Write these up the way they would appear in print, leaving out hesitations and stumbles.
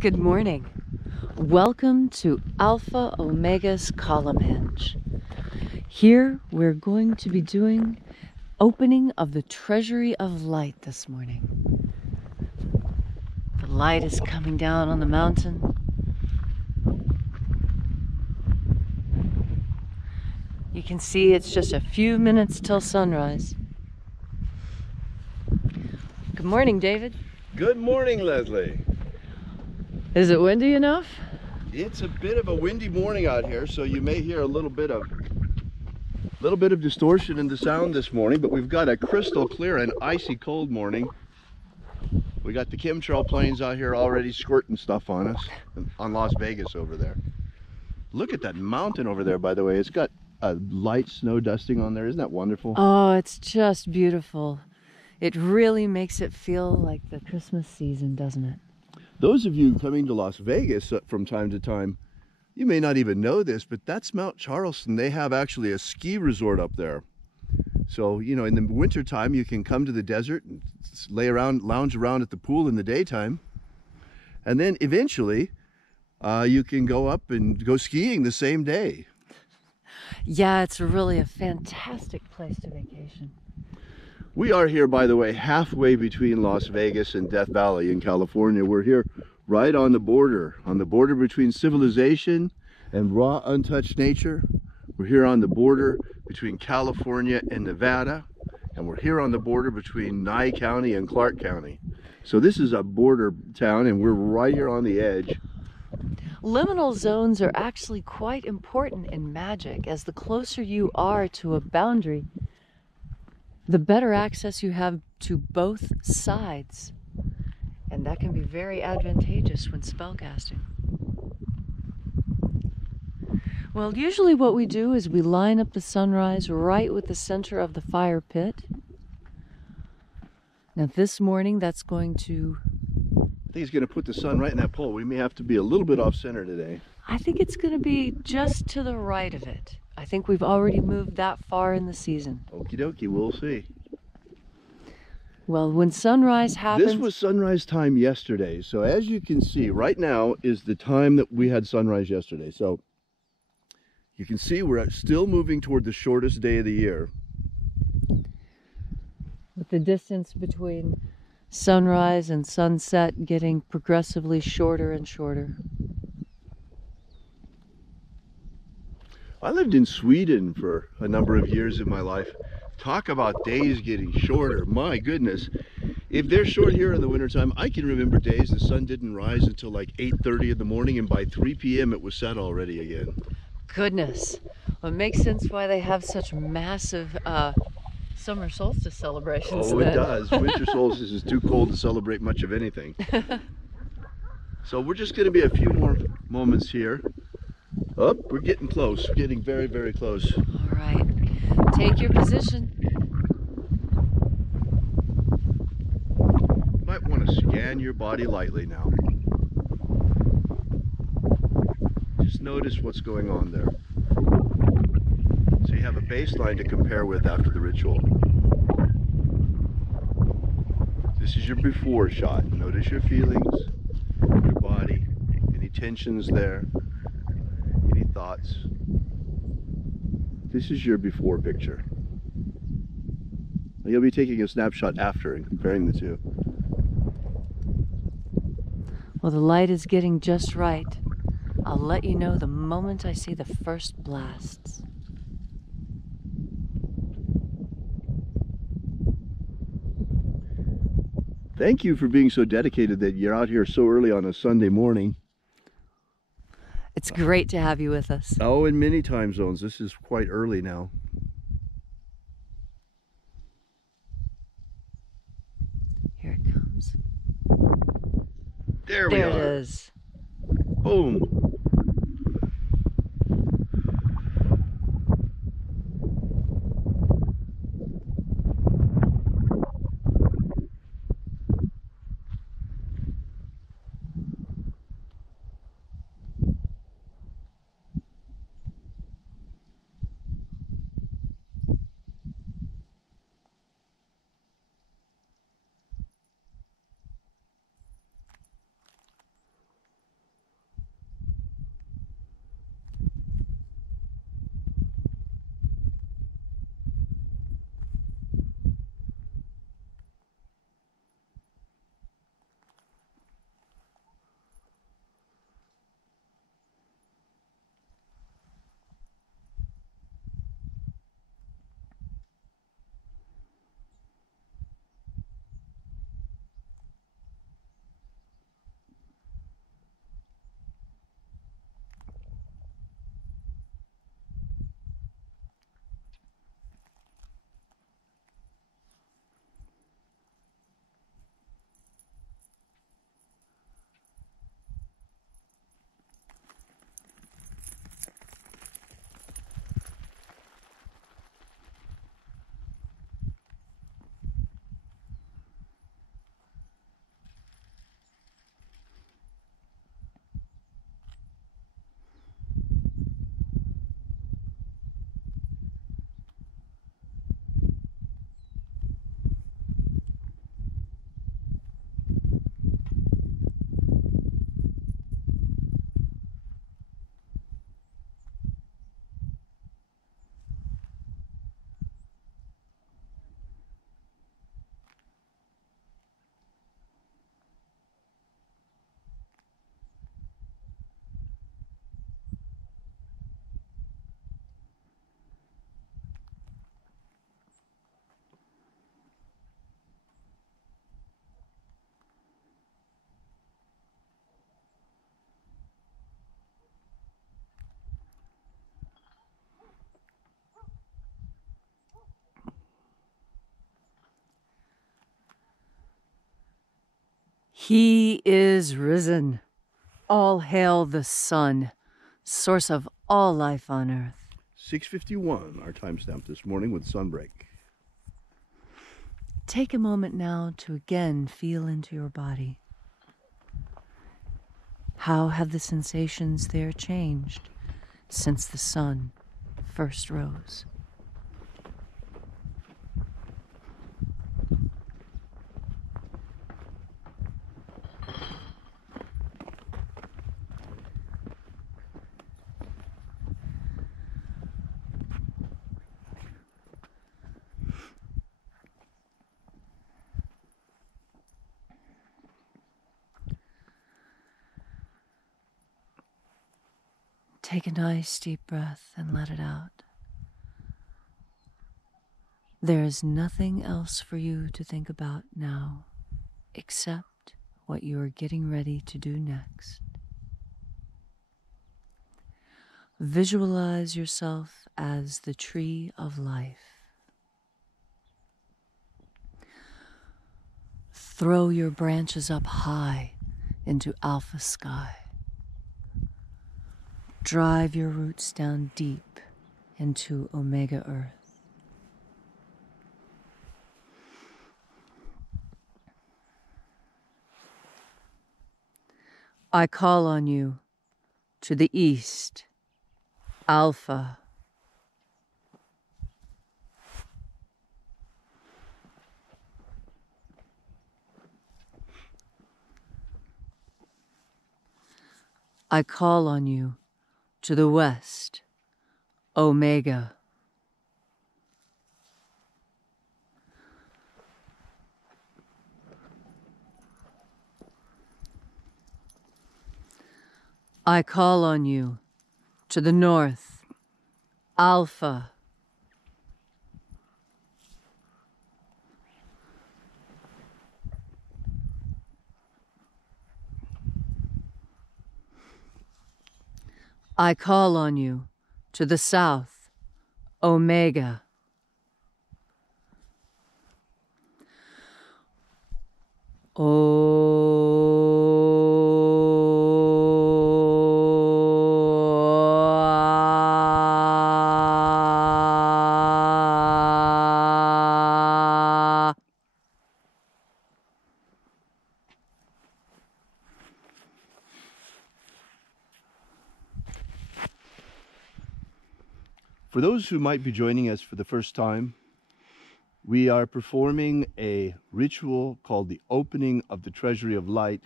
Good morning. Welcome to Alpha Ωmega's Columnhenge. Here we're going to be doing opening of the Treasury of Light this morning. The light is coming down on the mountain. You can see it's just a few minutes till sunrise. Good morning, David. Good morning, Leslie. Is it windy enough? It's a bit of a windy morning out here, so you may hear a little bit of distortion in the sound this morning, but we've got a crystal clear and icy cold morning. We got the chemtrail planes out here already squirting stuff on us, on Las Vegas over there. Look at that mountain over there, by the way. It's got a light snow dusting on there. Isn't that wonderful? Oh, it's just beautiful. It really makes it feel like the Christmas season, doesn't it? Those of you coming to Las Vegas from time to time, you may not even know this, but that's Mount Charleston. They have actually a ski resort up there. So, you know, in the winter time, you can come to the desert and lounge around at the pool in the daytime. And then eventually, you can go up and go skiing the same day. Yeah, it's really a fantastic place to vacation. We are here, by the way, halfway between Las Vegas and Death Valley in California. We're here right on the border between civilization and raw, untouched nature. We're here on the border between California and Nevada, and we're here on the border between Nye County and Clark County. So this is a border town, and we're right here on the edge. Liminal zones are actually quite important in magic, as the closer you are to a boundary, the better access you have to both sides. And that can be very advantageous when spellcasting. Well, usually what we do is we line up the sunrise right with the center of the fire pit. Now this morning that's going to... I think it's going to put the sun right in that pole. We may have to be a little bit off center today. I think it's going to be just to the right of it. I think we've already moved that far in the season. Okie dokie, we'll see. Well, when sunrise happens... This was sunrise time yesterday. So as you can see, right now is the time that we had sunrise yesterday. So you can see we're still moving toward the shortest day of the year. With the distance between sunrise and sunset getting progressively shorter and shorter. I lived in Sweden for a number of years in my life. Talk about days getting shorter. My goodness. If they're short here in the wintertime, I can remember days the sun didn't rise until like 8:30 in the morning, and by 3 p.m. it was set already again. Goodness. Well, it makes sense why they have such massive summer solstice celebrations. Oh, it does. Winter solstice is too cold to celebrate much of anything. So we're just going to be a few more moments here. Oh, we're getting close. We're getting very, very close. All right. Take your position. You might want to scan your body lightly now. Just notice what's going on there. So you have a baseline to compare with after the ritual. This is your before shot. Notice your feelings, your body, any tensions there, any thoughts. This is your before picture. You'll be taking a snapshot after and comparing the two. Well, the light is getting just right. I'll let you know the moment I see the first blasts. Thank you for being so dedicated that you're out here so early on a Sunday morning. It's great to have you with us. Oh, in many time zones. This is quite early now. Here it comes. There we are. There it is. Boom. He is risen. All hail the sun, source of all life on earth. 6:51, our timestamp this morning with sunbreak. Take a moment now to again feel into your body. How have the sensations there changed since the sun first rose? Take a nice deep breath and let it out. There is nothing else for you to think about now except what you are getting ready to do next. Visualize yourself as the tree of life. Throw your branches up high into alpha sky. Drive your roots down deep into Omega Earth. I call on you to the east, Alpha. I call on you to the west, Omega. I call on you to the north, Alpha. I call on you to the south, Omega. For those who might be joining us for the first time, we are performing a ritual called the opening of the Treasury of Light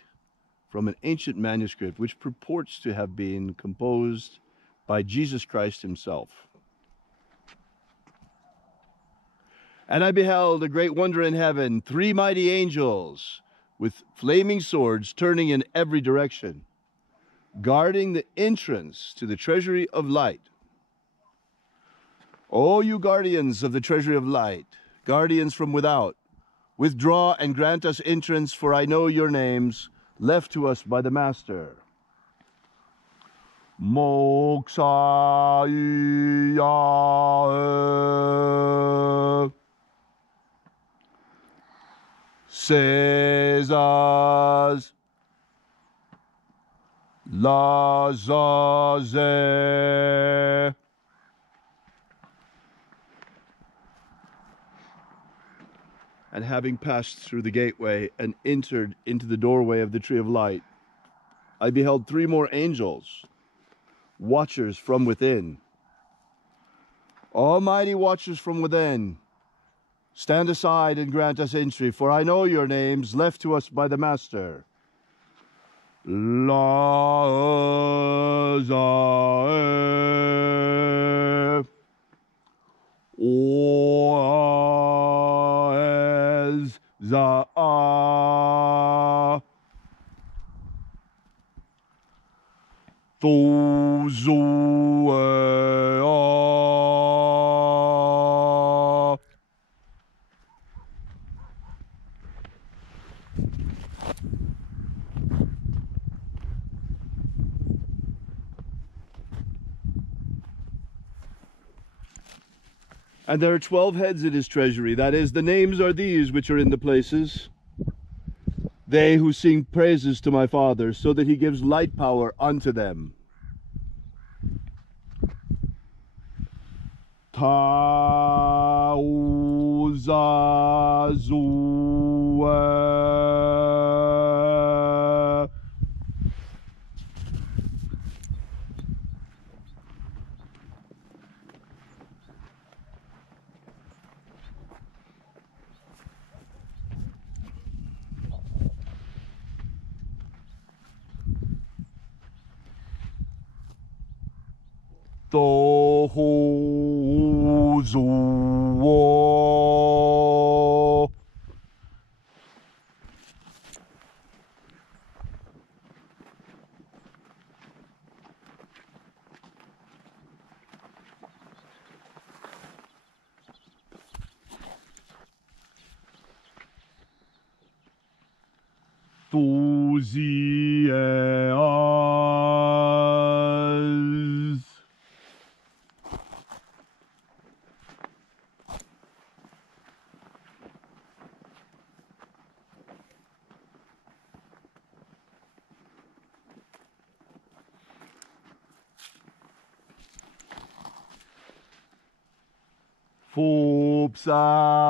from an ancient manuscript which purports to have been composed by Jesus Christ himself. And I beheld a great wonder in heaven, 3 mighty angels with flaming swords turning in every direction, guarding the entrance to the Treasury of Light. O you guardians of the Treasury of Light, guardians from without, withdraw and grant us entrance, for I know your names, left to us by the Master. Moksha Iyahe Sezaz Lazaze And having passed through the gateway and entered into the doorway of the Tree of Light, I beheld 3 more angels, watchers from within. Almighty watchers from within, stand aside and grant us entry, for I know your names, left to us by the Master. Lazae Oaz Za'a Thozuea. And there are 12 heads in his treasury. That is, the names are these which are in the places. they who sing praises to my Father, so that he gives light power unto them. Tauzazue. Tohuzuo. Tuzias.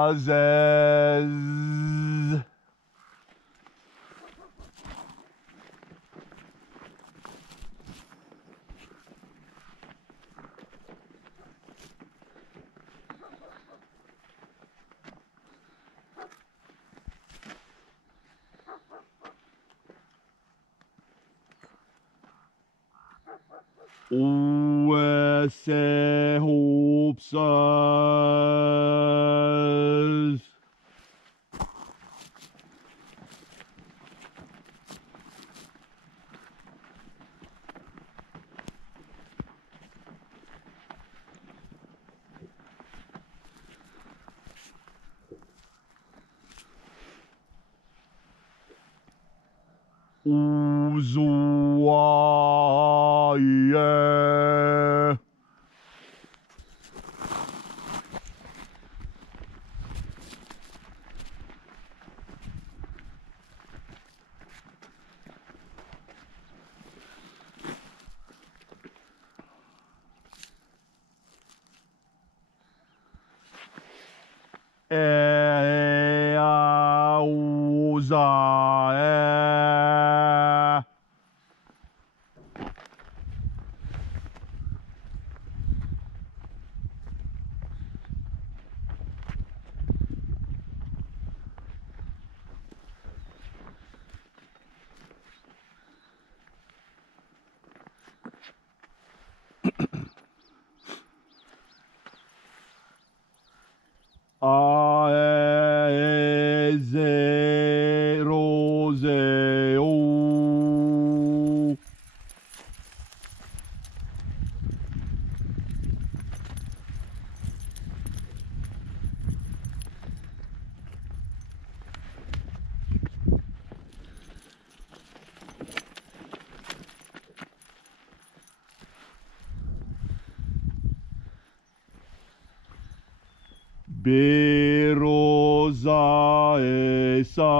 Fupsazes. Uesehupsas. Uzuaye. Eauzae. Aeze roseo. Berosa esa.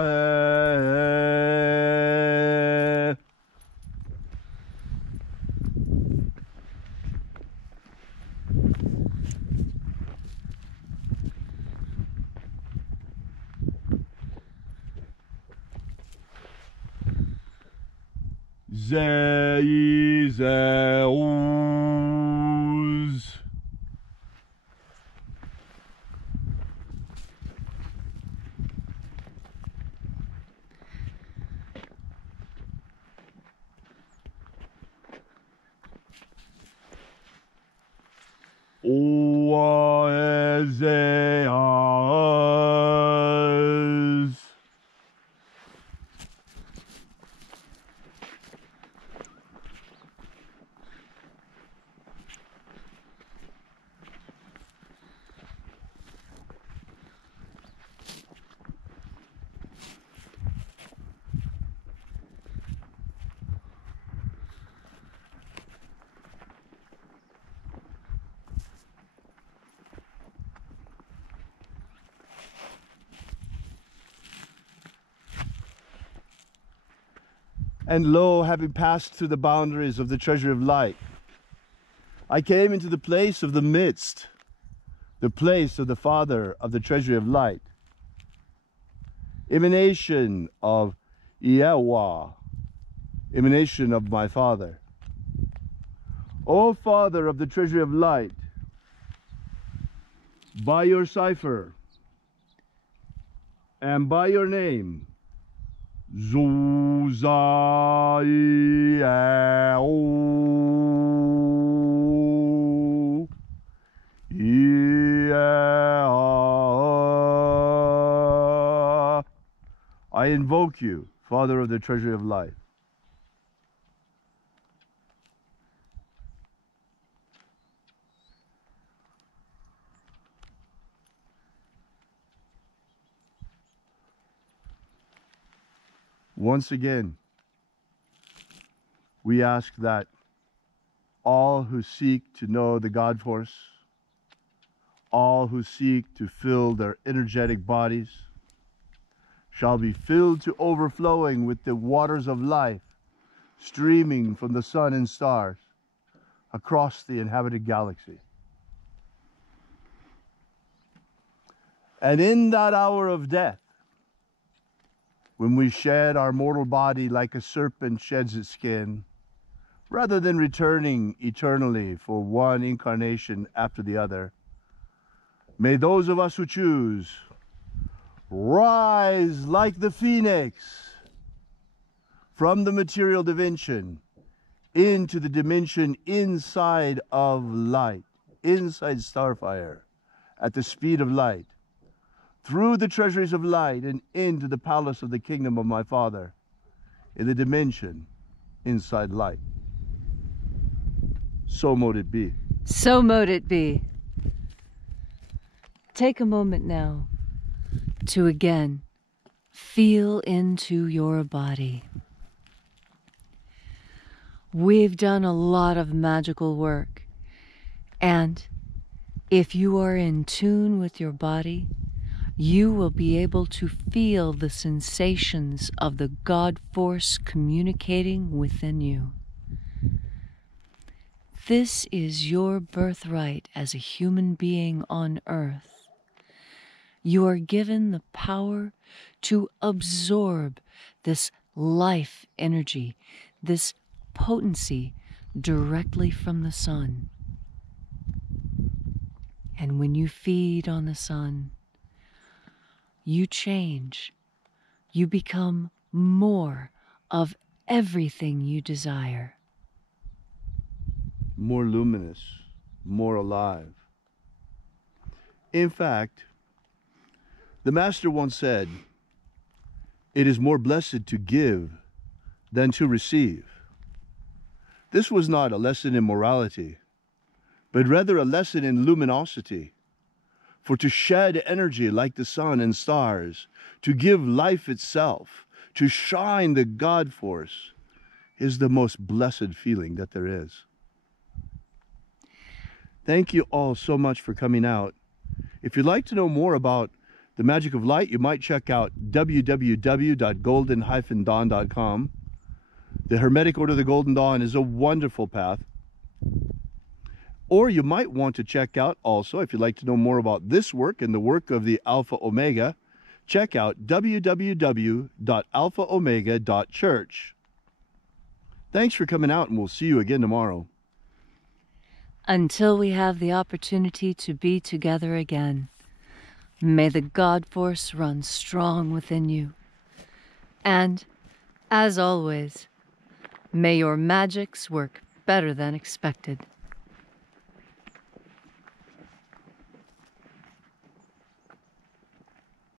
Eiezae. Zeizeus. Oaezeas. And lo, having passed through the boundaries of the treasury of light, I came into the place of the midst, the place of the Father of the treasury of light, emanation of Yahweh, emanation of my Father. O Father of the treasury of light, by your cipher and by your name, Zuzayao, I invoke you, Father of the treasury of light. Once again, we ask that all who seek to know the God force, all who seek to fill their energetic bodies, shall be filled to overflowing with the waters of life, streaming from the sun and stars across the inhabited galaxy. And in that hour of death, when we shed our mortal body like a serpent sheds its skin, rather than returning eternally for one incarnation after the other, may those of us who choose rise like the phoenix from the material dimension into the dimension inside of light, inside starfire, at the speed of light, through the treasuries of light and into the palace of the kingdom of my Father, in the dimension inside light. So mote it be. So mote it be. Take a moment now to again feel into your body. We've done a lot of magical work, and if you are in tune with your body, you will be able to feel the sensations of the God force communicating within you. This is your birthright as a human being on earth. You are given the power to absorb this life energy, this potency directly from the sun. And when you feed on the sun, you change. You become more of everything you desire. More luminous, more alive. In fact, the Master once said, "It is more blessed to give than to receive." This was not a lesson in morality, but rather a lesson in luminosity. For to shed energy like the sun and stars, to give life itself, to shine the God force, is the most blessed feeling that there is. Thank you all so much for coming out. If you'd like to know more about the magic of light, you might check out www.golden-dawn.com. The Hermetic Order of the Golden Dawn is a wonderful path. Or you might want to check out also, if you'd like to know more about this work and the work of the Alpha Ωmega, check out www.alphaomega.church. Thanks for coming out, and we'll see you again tomorrow. Until we have the opportunity to be together again, may the God force run strong within you. And, as always, may your magics work better than expected.